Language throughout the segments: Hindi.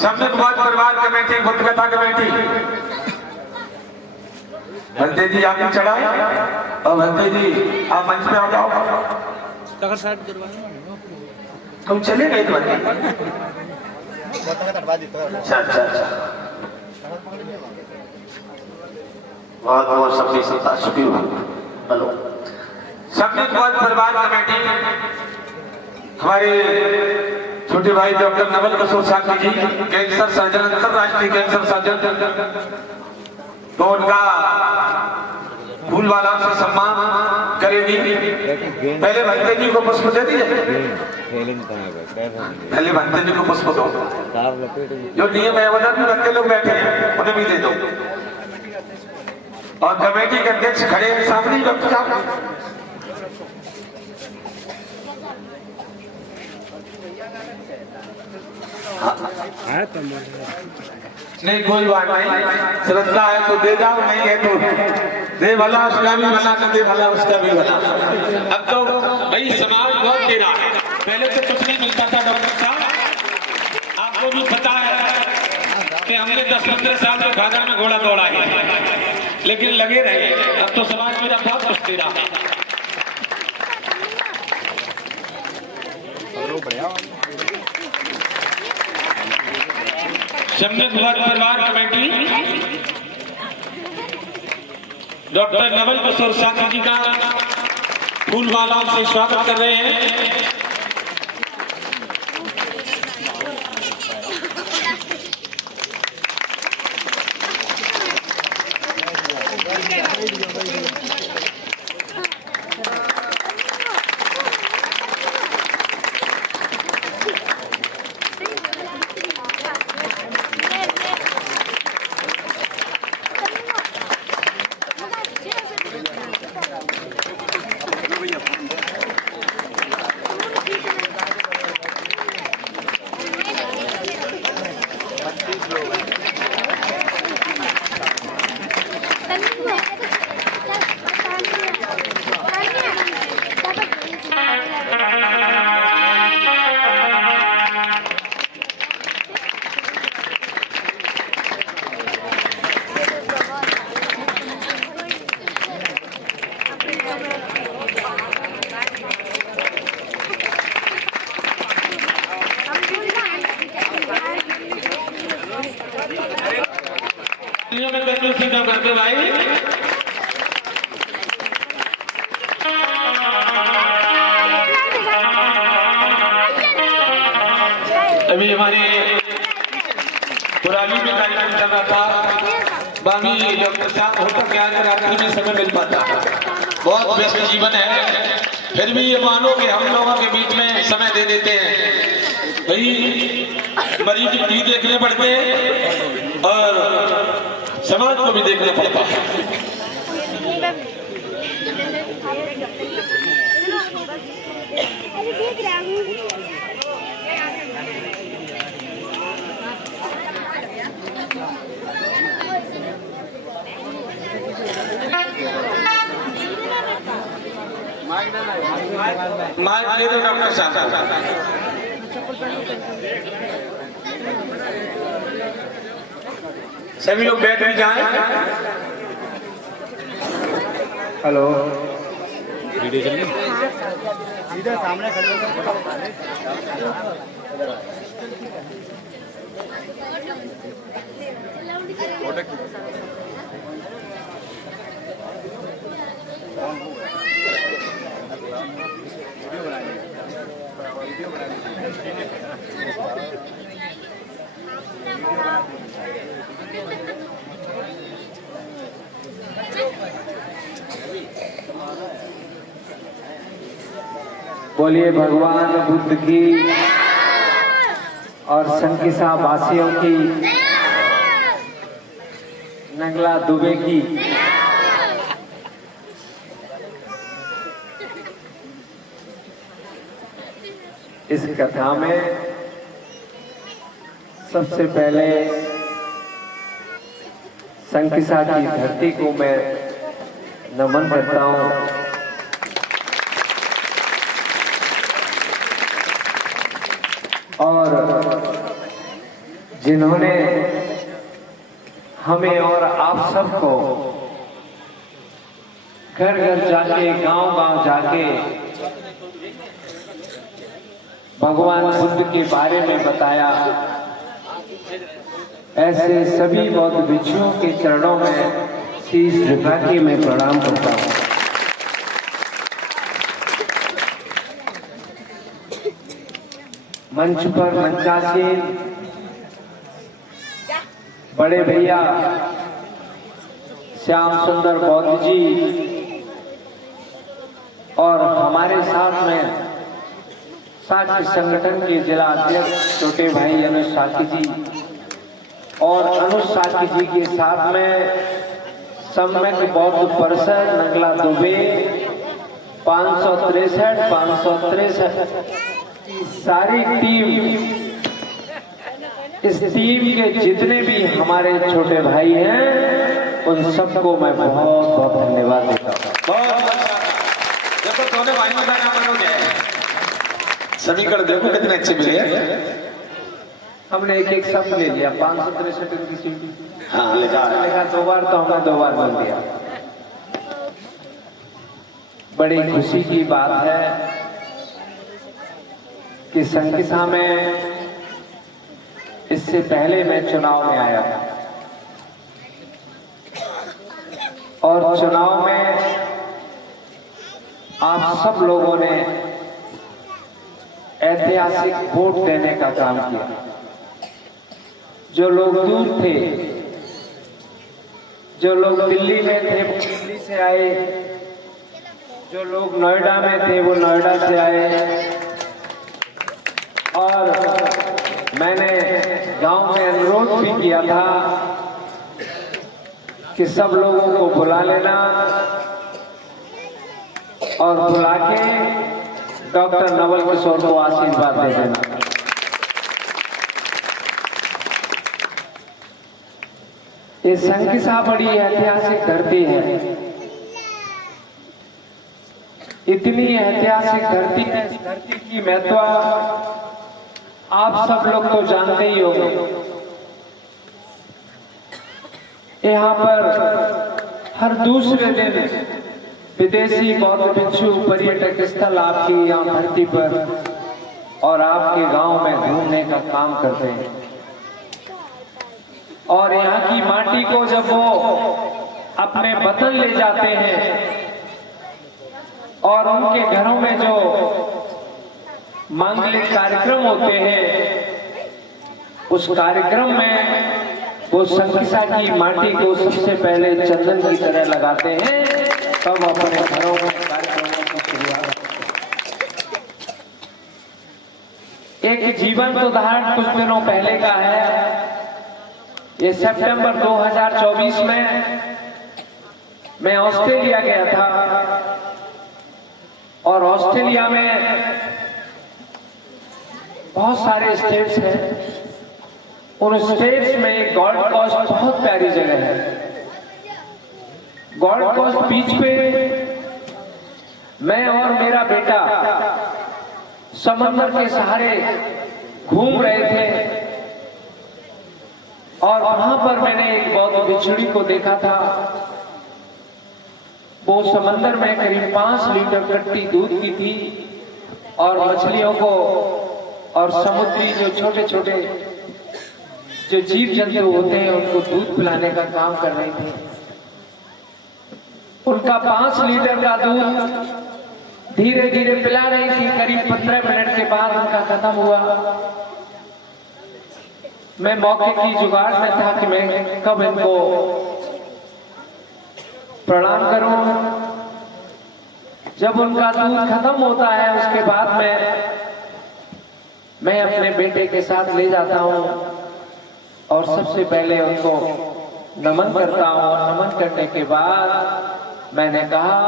सम्यक बहुत परिवार कमेटी, बुद्धकथा कमेटी। भंते जी आगे चढ़ाए और भंते जी आप मंच पे आ जाओ। तुम चले गए तो अच्छा अच्छा अच्छा। बहुत बहुत सबकी सत्ता सुखी हो। हेलो सम्यक बहुत परिवार कमेटी, हमारे छोटे भाई डॉक्टर नवल किशोर साथी जी, कैंसर सर्जन, अंतरराष्ट्रीय कैंसर सर्जन, तो उनका फूल वाला से सम्मान करेगी। पहले भंते जी को पुष्प दे दीजिए, पहले भंते जी को पुष्प दो। जो नियम है उधर भी भंते लोग बैठे हैं, उन्हें भी दे दो। और कमेटी के अध्यक्ष खड़े हैं सामने ही डॉक्टर साहब। नहीं कोई बात नहीं, श्रद्धा है तो दे जाओ, नहीं है तो दे भला उसका भी भला, न दे भला उसका भी भला। अब तो भाई समाज बहुत दे रहा है, पहले तो कुछ नहीं मिलता था डॉक्टर साहब, आपको भी पता है कि हमने 10-15 साल तो घाघर में घोड़ा दौड़ा है, लेकिन लगे रहे। अब तो समाज मेरा बहुत कुछ दे रहा है। सम्यक बहुत परिवार कमेटी डॉक्टर नवल किशोर साथी जी का फूल मालाओं से स्वागत कर रहे हैं। करके भाई अभी हमारे पुरानी में कार्यक्रम चल रहा था, बाकी डॉक्टर साहब होता क्या है रात्रि में समय मिल पाता, बहुत व्यस्त जीवन है, फिर भी ये मानो कि हम लोगों के बीच में समय दे देते हैं। भाई मरीज भी देखने पड़ते हैं और समाज को भी देखना पड़ता है। माइक दे दो डॉक्टर साहब। सभी लोग बैठ भी जाएं। हेलो वीडियो चल रही सीधा सामने खड़े बोलिए भगवान बुद्ध की और संकिसा वासियों की, नंगला दुबे की। इस कथा में सबसे पहले संकिसा की धरती को मैं नमन करता हूँ। और जिन्होंने हमें और आप सबको घर घर जाके, गांव गांव जाके भगवान बुद्ध के बारे में बताया, ऐसे सभी बौद्ध भिक्षुओं के चरणों में शीश झुका के मैं प्रणाम करता हूं। मंच पर मंचासीन बड़े भैया श्याम सुंदर बौद्ध जी और हमारे साथ में साक्षी संगठन के जिला अध्यक्ष छोटे भाई अनुज साकी जी और अनुज साकी जी के साथ में सम्यक बौद्ध परिषद नगला दुबे 563 की सारी टीम, इस टीम के जितने भी हमारे छोटे भाई हैं उन सबको मैं बहुत बहुत धन्यवाद देता हूँ। देखो दोनों भाइयों का नाम बताओ, समीकरण देखो कितने अच्छे मिले हैं। हमने एक एक शब्द ले लिया, 563 की सीट। हाँ लिखा दो बार तो हमने 2 बार बोल दिया। बड़ी खुशी की बात है कि संकिसा में इससे पहले मैं चुनाव में आया था और चुनाव में आप सब लोगों ने ऐतिहासिक वोट देने का काम किया। जो लोग दूर थे, जो लोग दिल्ली में थे वो दिल्ली से आए, जो लोग नोएडा में थे वो नोएडा से आए, और मैंने गांव में अनुरोध भी किया था कि सब लोगों को बुला लेना और बुला के डॉक्टर नवल किशोर को आशीर्वाद दे देना। ये संकिसा बड़ी ऐतिहासिक धरती है, इतनी ऐतिहासिक धरती है। इस धरती की महत्व आप सब लोग तो जानते ही होंगे। यहाँ पर हर दूसरे दिन विदेशी बौद्ध भिक्षु पर्यटक स्थल आपकी यहाँ धरती पर और आपके गांव में घूमने का काम करते हैं, और यहाँ की माटी को जब वो अपने वतन ले जाते हैं और उनके घरों में जो मांगलिक कार्यक्रम होते हैं, उस कार्यक्रम में वो संकिसा की माटी को सबसे पहले चंदन की तरह लगाते हैं, तब अपने घरों में कार्यक्रमों की शुरुआत। एक जीवंत उदाहरण कुछ दिनों पहले का है। ये सितंबर 2024 में मैं ऑस्ट्रेलिया गया था और ऑस्ट्रेलिया में बहुत सारे स्टेट्स हैं। उन स्टेट्स में एक गोल्ड कोस्ट बहुत प्यारी जगह है। गोल्ड कोस्ट बीच पे मैं और मेरा बेटा समंदर के सहारे घूम रहे थे और वहां पर मैंने एक बौद्ध भिक्षुणी को देखा था। वो समंदर में करीब 5 लीटर कट्टी दूध की थी और मछलियों को और समुद्री जो छोटे छोटे जो जीव जंतु होते हैं उनको दूध पिलाने का काम कर रही थी। उनका 5 लीटर का दूध धीरे धीरे पिला रही थी। करीब 15 मिनट के बाद उनका खत्म हुआ। मैं मौके की जुगाड़ में था कि मैं कब इनको प्रणाम करूं। जब उनका दूध खत्म होता है उसके बाद मैं अपने बेटे के साथ ले जाता हूं और सबसे पहले उनको नमन करता हूं। नमन करने के बाद मैंने कहा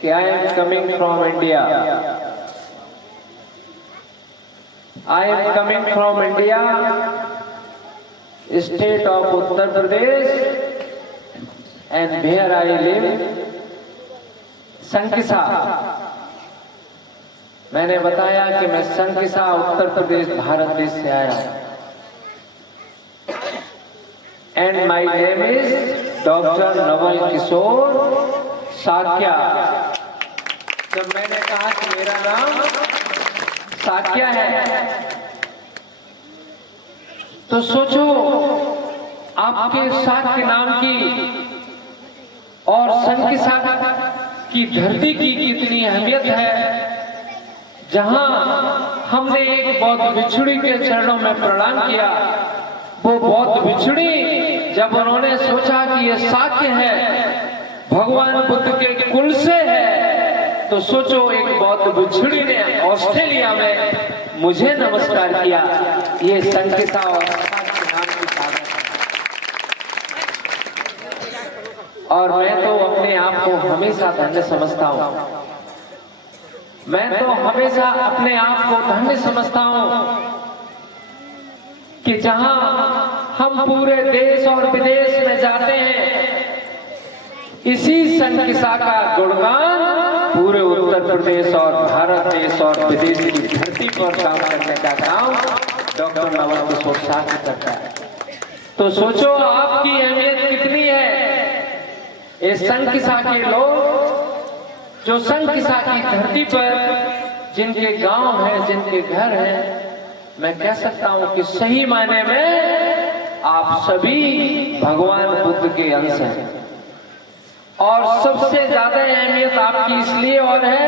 कि I am coming from India, I am coming from India, state of Uttar Pradesh, and where I live Sankisa. मैंने बताया कि मैं संकिसा उत्तर प्रदेश भारत देश से आया हूं। and my name is Dr. Naval Kishore Sakya. जब मैंने कहा कि मेरा नाम साक्या है, तो सोचो आपके साक्य नाम की और संकिसा की धरती की कितनी अहमियत है, जहां हमने एक बौद्ध भिक्षुणी के चरणों में प्रणाम किया। वो बौद्ध भिक्षुणी जब उन्होंने सोचा कि ये साक्य है, भगवान बुद्ध के कुल से है, तो सोचो एक बौद्ध भिक्षुणी ने ऑस्ट्रेलिया में मुझे नमस्कार किया। ये संकिसा और साक्य नाम की ताकत है। और मैं तो अपने आप को हमेशा धन्य समझता हूँ। मैं तो हमेशा अपने आप को धन्य समझता हूँ कि जहां हम पूरे देश और विदेश में जाते हैं, इसी संकिसा का गुणगान पूरे उत्तर प्रदेश और भारत देश और विदेश की धरती पर काम करने का काम डॉक्टर नवल किशोर साक्य करता है। तो सोचो आपकी अहमियत कितनी है। इस संकिसा के लोग जो संकिसा की धरती पर जिनके गांव हैं, जिनके घर हैं, मैं कह सकता हूं कि सही मायने में आप सभी भगवान बुद्ध के अंश हैं। और सबसे ज्यादा अहमियत आपकी इसलिए और है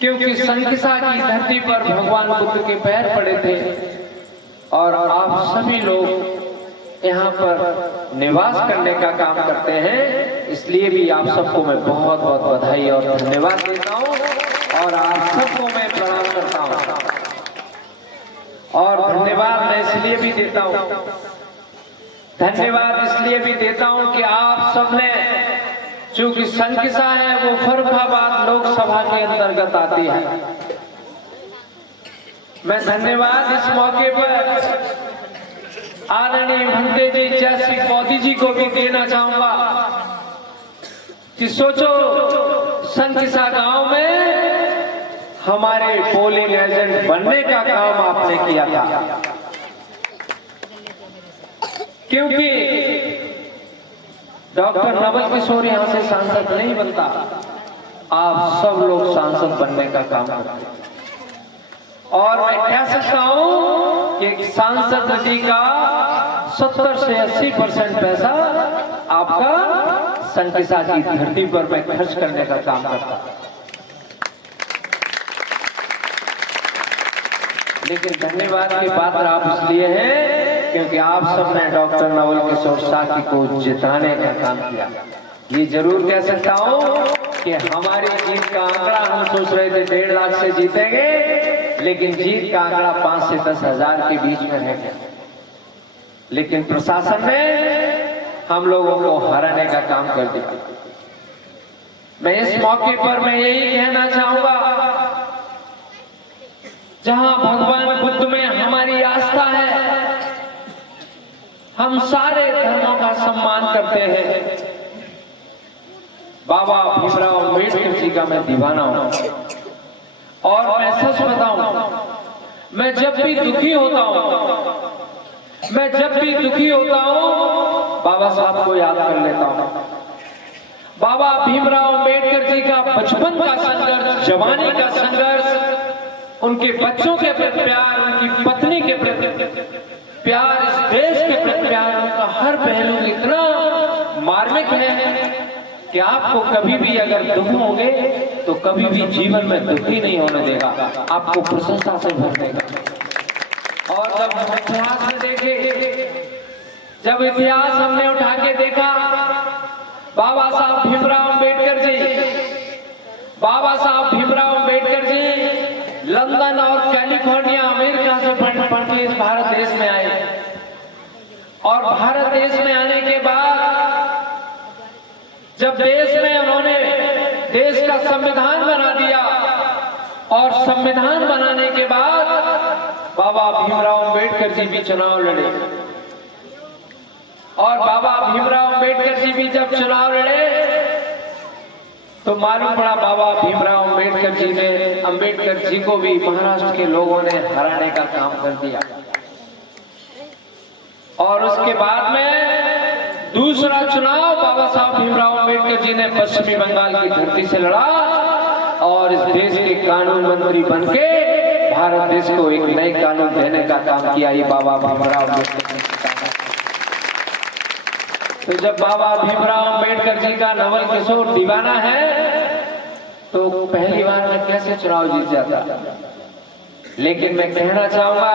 क्योंकि संकिसा की धरती पर भगवान बुद्ध के पैर पड़े थे और आप सभी लोग यहाँ पर निवास करने का काम करते हैं। इसलिए भी आप सबको मैं बहुत बहुत बधाई और धन्यवाद देता हूँ और आप सबको मैं प्रणाम करता हूँ। और धन्यवाद मैं इसलिए भी देता हूँ, धन्यवाद इसलिए भी देता हूँ कि आप सबने, चूंकि संकिसा है वो फर्रुखाबाद लोकसभा के अंतर्गत आती है। मैं धन्यवाद इस मौके पर आदरणीय भंते जी जैसी मोदी जी को भी देना चाहूंगा कि सोचो संकिसा गांव में हमारे पोलिंग एजेंट बनने का काम आपने किया था। क्योंकि डॉक्टर नवल किशोर यहां से सांसद नहीं बनता, आप सब लोग सांसद बनने का काम करते हैं। और मैं कह सकता हूं कि सांसद निधि का 70 से 80% पैसा आपका संकिसा की धरती पर मैं खर्च करने का काम करता। लेकिन धन्यवाद के पात्र आप इसलिए हैं क्योंकि आप सबने डॉक्टर नवल किशोर साक्य को जिताने का काम किया। ये जरूर कह सकता हूं कि हमारी जीत का आंकड़ा हम सोच रहे थे 1.5 लाख से जीतेंगे, लेकिन जीत का आंकड़ा 5 से 10 हजार के बीच में रह गया। लेकिन प्रशासन ने हम लोगों को हराने का काम कर दिया। मैं इस मौके पर मैं यही कहना चाहूंगा, जहां भगवान बुद्ध में हमारी आस्था है, हम सारे धर्मों का सम्मान करते हैं। बाबा भीमराव अम्बेडकर जी का मैं दीवाना हूं और मैं सच बताऊं, मैं जब भी दुखी होता हूं, मैं जब भी दुखी होता हूं, बाबा साहब को याद कर लेता हूं। बाबा भीमराव अम्बेडकर जी का बचपन का संघर्ष, जवानी का संघर्ष, उनके बच्चों के प्रति प्यार, उनकी पत्नी के प्रति प्यार, इस देश के प्रति प्यार, उनका हर पहलू इतना मार्मिक है कि आपको कभी भी अगर दुख होंगे तो कभी भी जीवन में दुखी नहीं होने देगा, आपको प्रशंसा से भर देगा। और जब हम इतिहास में देखे, जब इतिहास हमने उठा के देखा, बाबा साहब भीमराव अम्बेडकर जी, बाबा साहब भीमराव अम्बेडकर जी लंदन और कैलिफोर्निया अमेरिका से पढ़ के इस भारत देश में आए। और भारत देश में आने के बाद जब देश में उन्होंने देश का संविधान बना दिया और संविधान बनाने के बाद बाबा भीमराव अम्बेडकर जी भी चुनाव लड़े। और बाबा भीमराव अम्बेडकर जी भी जब चुनाव लड़े तो मालूम पड़ा बाबा भीमराव अम्बेडकर जी को भी महाराष्ट्र के लोगों ने हराने का काम कर दिया। और उसके बाद में दूसरा चुनाव बाबा साहब भीमराव अम्बेडकर जी ने पश्चिमी बंगाल की धरती से लड़ा और इस देश के कानून मंत्री बनके भारत देश को एक नए कानून देने का काम किया। ये बाबा भीमराव अम्बेडकर जी का काम। तो जब बाबा भीमराव अम्बेडकर जी का नवल किशोर दीवाना है तो पहली बार में कैसे चुनाव जीत जाता। लेकिन मैं कहना चाहूंगा,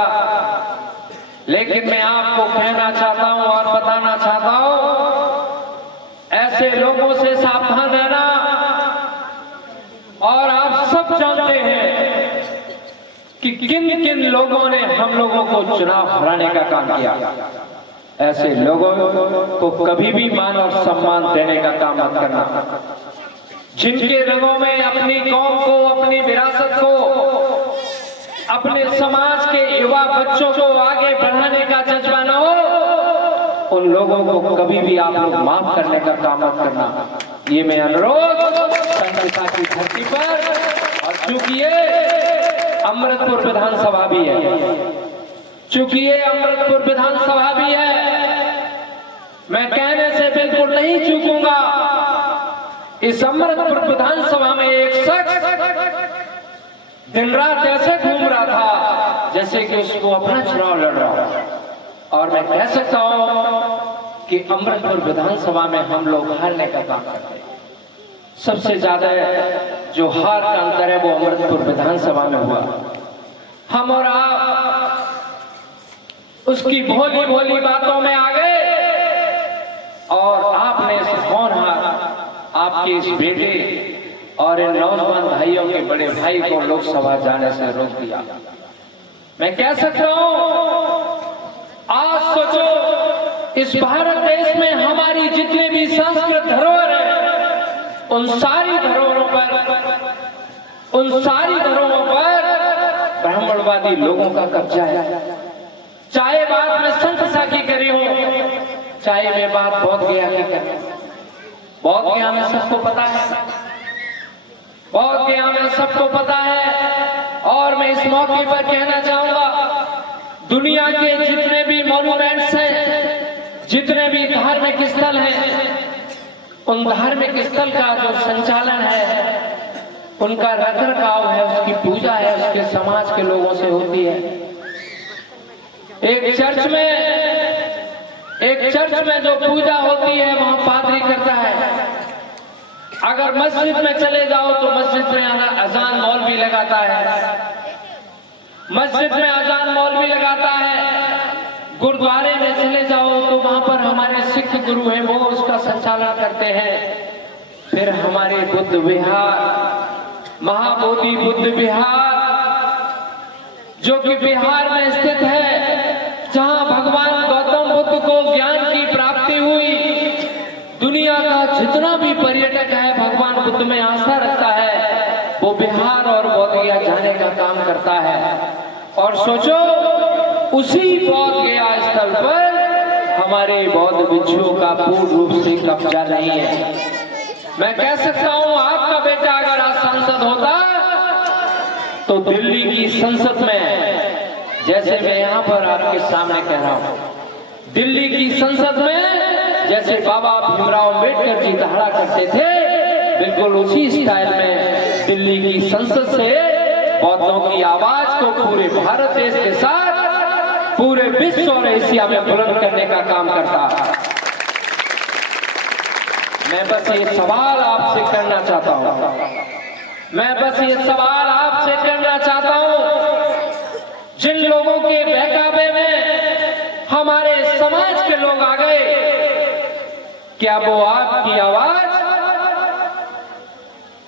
लेकिन मैं आपको कहना चाहता हूं और बताना चाहता हूं, ऐसे लोगों से सावधान रहना। और आप सब जानते हैं कि किन किन लोगों ने हम लोगों को चुनाव हराने का काम किया। ऐसे लोगों को कभी भी मान और सम्मान देने का काम मत करना। जिनके रंगों में अपनी कौम को, अपनी विरासत को, अपने समाज के युवा बच्चों को आगे बढ़ाने का जज्बा न हो, उन लोगों को कभी भी आप लोग माफ करने का काम मत करना। ये मैं अनुरोध संस्था की धरती पर, और चूंकि ये अमृतपुर विधानसभा भी है, चूंकि ये अमृतपुर विधानसभा भी है, मैं कहने से बिल्कुल नहीं चूकूंगा। इस अमृतपुर विधानसभा में एक शख्स दिन रात ऐसे घूम रहा था जैसे कि उसको अपना चुनाव लड़ रहा हो। और मैं कह सकता हूं कि अमृतपुर विधानसभा में हम लोग हारने का काम करते हैं। सबसे ज्यादा जो हार का अंतर है वो अमृतपुर विधानसभा में हुआ। हम और आप उसकी भोली भोली बातों में आ गए और आपने इस होनहार आपके इस बेटे और इन नौजवान भाइयों के बड़े भाई को लोकसभा जाने से रोक दिया। मैं कह सकता हूं, आज सोचो इस भारत देश में हमारी जितने भी सांस्कृतिक धरोहर है, उन सारी धरोहरों पर ब्राह्मणवादी लोगों का कब्जा है। चाहे बात में संत साखी करी हो, चाहे मैं बात बौद्ध गया की करी। बौद्ध गया में सबको पता है, बौद्ध गया में सबको पता है। और मैं इस मौके पर कहना चाहूंगा, दुनिया के जितने भी मॉन्यूमेंट्स हैं, जितने भी धार्मिक स्थल हैं, उन धार्मिक स्थल का जो संचालन है, उनका रखरखाव है, उसकी पूजा है, उसके समाज के लोगों से होती है। एक चर्च में जो पूजा होती है वहां पादरी करता है। अगर मस्जिद में चले जाओ तो मस्जिद में अजान मौलवी लगाता है, मस्जिद में अजान मौलवी लगाता है। गुरुद्वारे में चले जाओ तो वहां पर हमारे सिख गुरु हैं, वो उसका संचालन करते हैं। फिर हमारे बुद्ध विहार, महाबोधि बुद्ध विहार, जो कि बिहार में स्थित है, जहां भगवान गौतम बुद्ध को ज्ञान की प्राप्ति हुई। दुनिया का जितना भी पर्यटक है भगवान बुद्ध में आस्था रखता है, वो बिहार और बौद्ध गया जाने का काम करता है। और सोचो, उसी बौद्ध गया स्थल पर हमारे बौद्ध भिक्षुओं का पूर्ण रूप से कब्जा नहीं है। मैं कह सकता हूं, आपका बेटा अगर आज सांसद होता तो दिल्ली की संसद में, जैसे मैं यहाँ पर आपके सामने कह रहा हूँ, दिल्ली की संसद में जैसे बाबा भीमराव अम्बेडकर जी दहाड़ा करते थे, बिल्कुल उसी स्टाइल में दिल्ली की संसद से बौद्धों की आवाज को पूरे भारत देश के साथ पूरे विश्व और एशिया में बुलंद करने का काम करता। मैं बस ये सवाल आपसे करना चाहता हूँ, मैं बस ये सवाल आपसे करना चाहता हूँ, जिन लोगों के बहकावे में हमारे समाज के लोग आ गए, क्या वो आपकी आवाज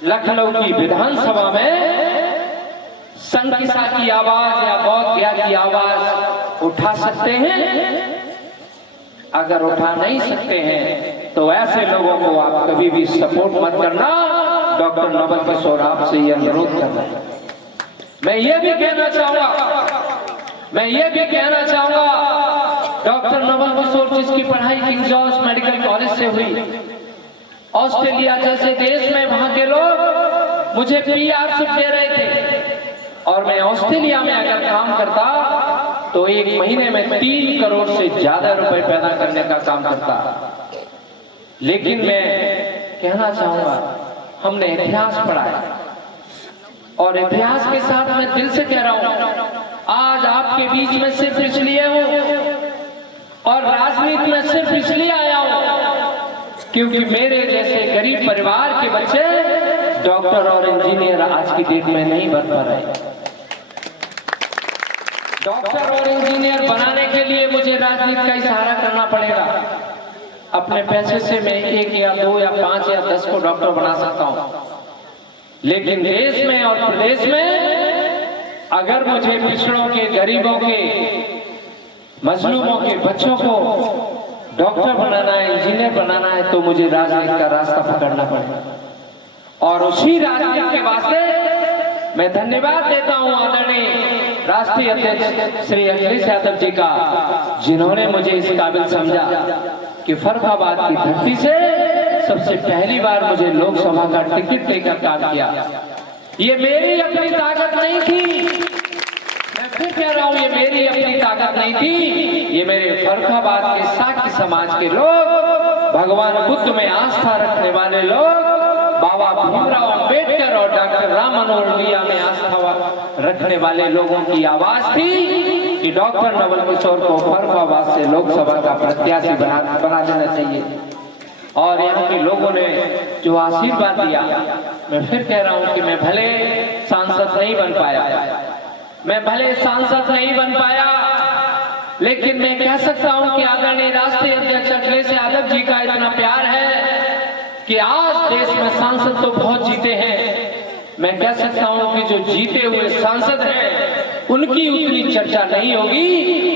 लखनऊ की विधानसभा में संकिसा की आवाज या बौद्ध गया की आवाज उठा सकते हैं? अगर उठा नहीं सकते हैं तो ऐसे लोगों को आप कभी भी सपोर्ट मत करना। डॉक्टर नवल किशोर आपसे यह अनुरोध करना है। मैं ये भी कहना चाहूंगा, डॉक्टर नवल किशोर जिसकी पढ़ाई किंग जॉर्ज मेडिकल कॉलेज से हुई, ऑस्ट्रेलिया जैसे देश में वहां के लोग मुझे पीआरशिप दे रहे थे, और मैं ऑस्ट्रेलिया में अगर काम करता तो एक महीने में 3 करोड़ से ज्यादा रुपए पैदा करने का काम करता। लेकिन मैं कहना चाहूंगा, हमने इतिहास पढ़ा है और इतिहास के साथ मैं दिल से कह रहा हूं, आज आपके बीच में सिर्फ इसलिए हूं और राजनीति में सिर्फ इसलिए आया हूं क्योंकि मेरे जैसे गरीब परिवार के बच्चे डॉक्टर और इंजीनियर आज की डेट में नहीं बन पा रहे। डॉक्टर और इंजीनियर बनाने के लिए मुझे राजनीति का ही सहारा करना पड़ेगा। अपने पैसे से मैं 1 या 2 या 5 या 10 को डॉक्टर बना सकता हूं, लेकिन देश में और प्रदेश में अगर मुझे पिछड़ों के, गरीबों के, मजलूमों के बच्चों को डॉक्टर बनाना है, इंजीनियर बनाना है, तो मुझे राजनीति का रास्ता पकड़ना पड़ेगा। और उसी राजनीति के वास्ते मैं धन्यवाद देता हूं आदरणीय राष्ट्रीय अध्यक्ष श्री अखिलेश यादव जी का, जिन्होंने मुझे इस काबिल समझा कि फर्रुखाबाद की धरती से सबसे पहली बार मुझे लोकसभा का टिकट देकर काम किया। ये मेरी अपनी ताकत नहीं थी, मैं फिर कह रहा हूं, ये मेरी अपनी ताकत नहीं थी, ये मेरे फर्रुखाबाद के साकी समाज के लोग, भगवान बुद्ध में आस्था रखने वाले लोग, बाबा भीमराव अंबेडकर और डॉक्टर राम मनोहर लोहिया में आस्था रखने वाले लोगों की आवाज थी कि डॉक्टर नवल किशोर को फर्रुखाबाद से लोकसभा का प्रत्याशी बना देना चाहिए। और यहाँ के लोगों ने जो आशीर्वाद दिया, मैं फिर कह रहा हूँ कि मैं भले सांसद नहीं बन पाया, मैं भले सांसद नहीं बन पाया, लेकिन मैं कह सकता हूँ कि आदरणीय राष्ट्रीय अध्यक्ष अखिलेश यादव जी का इतना प्यार है कि आज देश में सांसद तो बहुत जीते हैं, मैं कह सकता हूं कि जो जीते हुए सांसद हैं उनकी उतनी चर्चा नहीं होगी,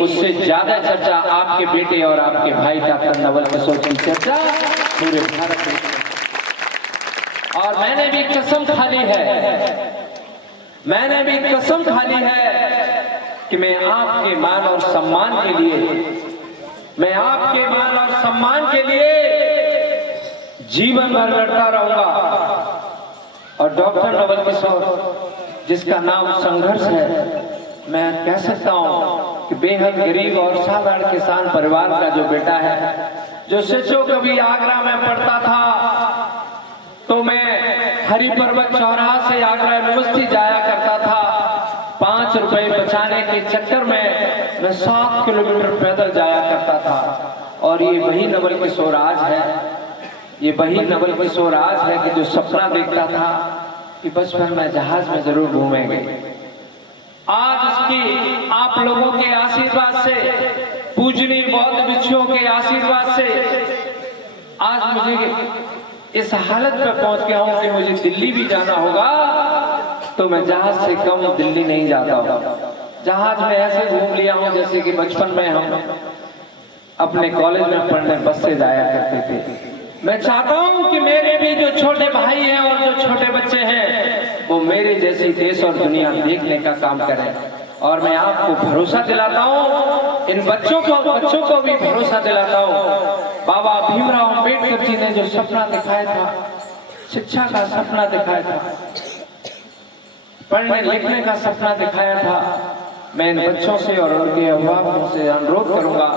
उससे ज्यादा चर्चा आपके बेटे और आपके भाई डॉक्टर नवल किशोर की चर्चा पूरे भारत में। और मैंने भी कसम खा ली है कि मैं आपके मान और सम्मान के लिए जीवन भर लड़ता रहूंगा। और डॉक्टर नवल किशोर जिसका नाम संघर्ष है, मैं कह सकता हूं कि बेहद गरीब और साधारण किसान परिवार का जो बेटा है, जो सचो कभी आगरा में पढ़ता था तो मैं हरि पर्वत चौराहा से आगरा यूनिवर्सिटी जाया करता था। 5 रुपए बचाने के चक्कर में मैं 7 किलोमीटर पैदल जाया करता था। और ये वही नवल किशोर आज है, ये वही नवल किशोर आज है कि जो सपना देखता था कि बचपन में जहाज में जरूर घूमेंगे। आज उसकी आप लोगों के आशीर्वाद से, पूजनीय बौद्ध भिक्षुओं के आशीर्वाद से आज मुझे इस हालत पर पहुंच गया हूं कि मुझे दिल्ली भी जाना होगा तो मैं जहाज से कम दिल्ली नहीं जाता हूं। जहाज में ऐसे घूम लिया हूं जैसे कि बचपन में हम अपने कॉलेज में पढ़ने बस से जाया करते थे। मैं चाहता हूं कि मेरे भी जो छोटे भाई हैं और जो छोटे बच्चे हैं वो मेरे जैसे देश और दुनिया देखने का काम करें। और मैं आपको भरोसा दिलाता हूं, इन बच्चों को भी भरोसा दिलाता हूं, बाबा भीमराव अंबेडकर जी ने जो सपना दिखाया था, शिक्षा का सपना दिखाया था, पढ़ने लिखने का सपना दिखाया था, मैं इन बच्चों से और उनके अभिभावकों से अनुरोध करूंगा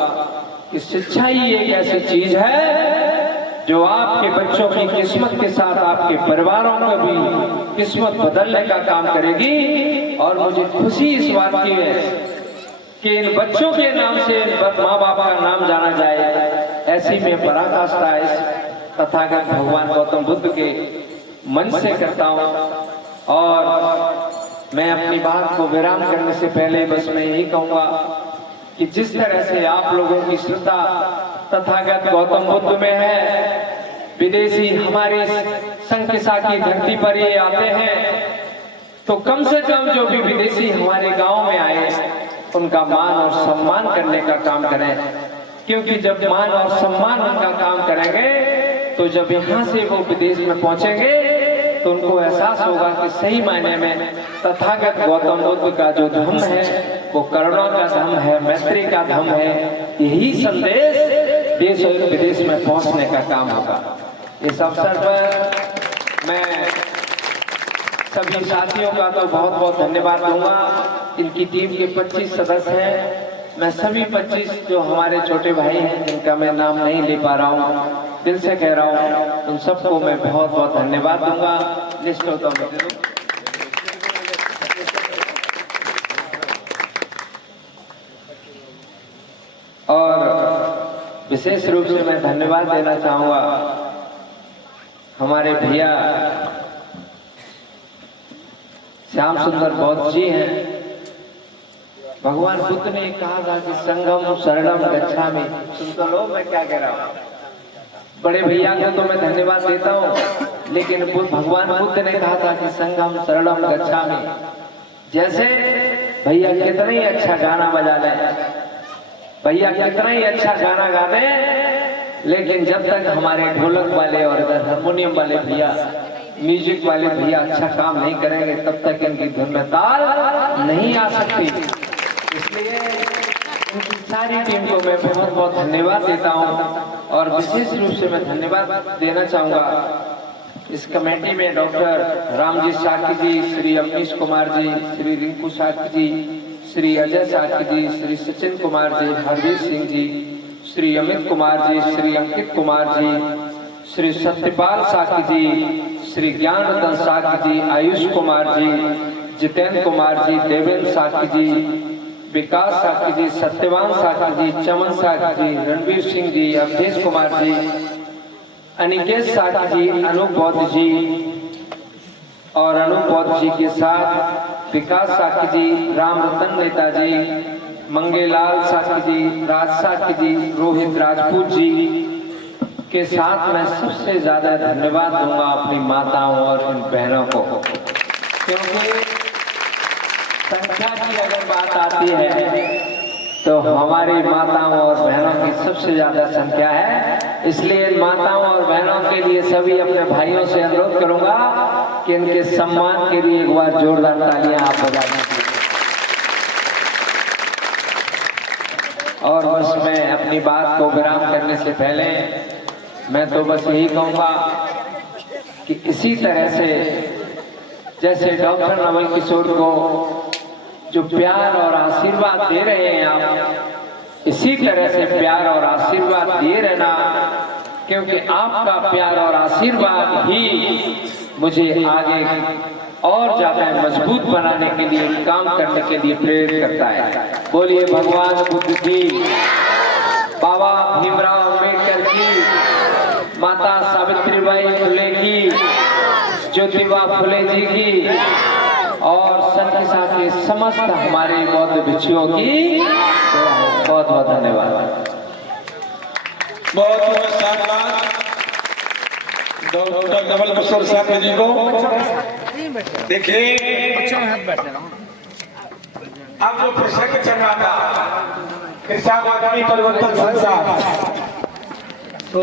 कि शिक्षा ही एक ऐसी चीज है जो आपके बच्चों की किस्मत के साथ आपके परिवारों को भी किस्मत बदलने का काम करेगी। और मुझे खुशी इस बात की है कि इन बच्चों के नाम से माँ बाप का नाम जाना जाए, ऐसी मैं पराकाष्ठा इस तथागत भगवान गौतम बुद्ध के मन से करता हूँ। और मैं अपनी बात को विराम करने से पहले बस मैं यही कहूँगा कि जिस तरह से आप लोगों की श्रद्धा तथागत गौतम बुद्ध में है, विदेशी हमारे संकिसा की धरती पर ये आते हैं, तो कम से कम जो भी विदेशी हमारे गांव में आए उनका मान और सम्मान करने का काम करें। क्योंकि जब मान और सम्मान उनका काम करेंगे तो जब यहाँ से वो विदेश में पहुंचेंगे तो उनको एहसास होगा कि सही मायने में तथागत गौतम बुद्ध का जो धम्म है वो करुणा का धम्म है, मैत्री का धम्म है। यही संदेश देश और विदेश में पहुंचने का काम होगा। इस अवसर पर मैं सभी साथियों का तो बहुत बहुत धन्यवाद दूंगा। इनकी टीम के 25 सदस्य हैं, मैं सभी 25 जो हमारे छोटे भाई हैं जिनका मैं नाम नहीं ले पा रहा हूँ, दिल से कह रहा हूँ, उन सबको मैं बहुत बहुत धन्यवाद दूंगा। लिस्ट होता हूँ मुझे दो। और विशेष रूप से मैं धन्यवाद देना चाहूंगा हमारे भैया श्याम सुंदर बौद्ध जी हैं। भगवान बुद्ध ने कहा था कि संगम शरणम गच्छामि। सुन तो लो मैं क्या कह रहा हूँ। बड़े भैया को तो मैं धन्यवाद देता हूँ, लेकिन भगवान बुद्ध ने कहा था कि संगम शरणम गच्छामि। जैसे भैया कितना ही अच्छा गाना बजा ले, भैया कितना ही अच्छा गाना गा दे, लेकिन जब तक हमारे ढोलक वाले और हारमोनियम वाले भैया, म्यूजिक वाले भैया अच्छा काम नहीं करेंगे, तब तक इनकी धुन में ताल नहीं आ सकती। इसलिए इनकी सारी टीम को मैं बहुत बहुत धन्यवाद देता हूं। और विशेष रूप से मैं धन्यवाद देना चाहूंगा इस कमेटी में डॉक्टर रामजी साकी जी, श्री अवनीश कुमार जी, श्री रिंकू साकी जी, श्री अजय साकी जी, श्री सचिन कुमार जी, हरवीर सिंह जी, श्री अमित कुमार जी, श्री अंकित कुमार जी, श्री सत्यपाल साकी जी, श्री ज्ञान रतन साकी जी, आयुष कुमार जी, जितेंद्र कुमार जी, देवेंद्र साकी जी, विकास साकी जी, सत्यवान साकी जी, चमन साकी जी, रणवीर सिंह जी, अवधेश कुमार जी, अनिकेत साकी जी, अनूप बौद्ध जी और अनूप बौद्ध जी के साथ विकास साकी जी, राम रतन नेताजी, मंगेलाल साकी जी, राज साकी जी, रोहित राजपूत जी के साथ मैं सबसे ज्यादा धन्यवाद दूंगा अपनी माताओं और इन बहनों को, क्योंकि संख्या की अगर बात आती है तो हमारी माताओं और बहनों की सबसे ज्यादा संख्या है। इसलिए इन माताओं और बहनों के लिए सभी अपने भाइयों से अनुरोध करूंगा कि इनके सम्मान के लिए एक बार जोरदार तालियां आप बजा दीजिए। और बस मैं अपनी बात को विराम करने से पहले मैं तो बस यही कहूंगा कि इसी तरह से जैसे डॉक्टर नवल किशोर को जो प्यार और आशीर्वाद दे रहे हैं आप, इसी तरह से प्यार और आशीर्वाद दिए रहना, क्योंकि आपका प्यार और आशीर्वाद ही मुझे आगे और ज्यादा मजबूत बनाने के लिए, काम करने के लिए प्रेरित करता है। बोलिए भगवान बुद्ध की, बाबा भीमराव अम्बेडकर की, माता सावित्रीबाई फुले की, ज्योतिबा फुले जी की और संत साहब के समस्त हमारे बौद्ध भिक्षुओं की बहुत बहुत धन्यवाद। बहुत बहुत धन्यवाद डॉक्टर नवल किशोर साकी जी को। देखिए अब जो प्रसंग चल रहा था कृषि आगामी परिवर्तन संसार, तो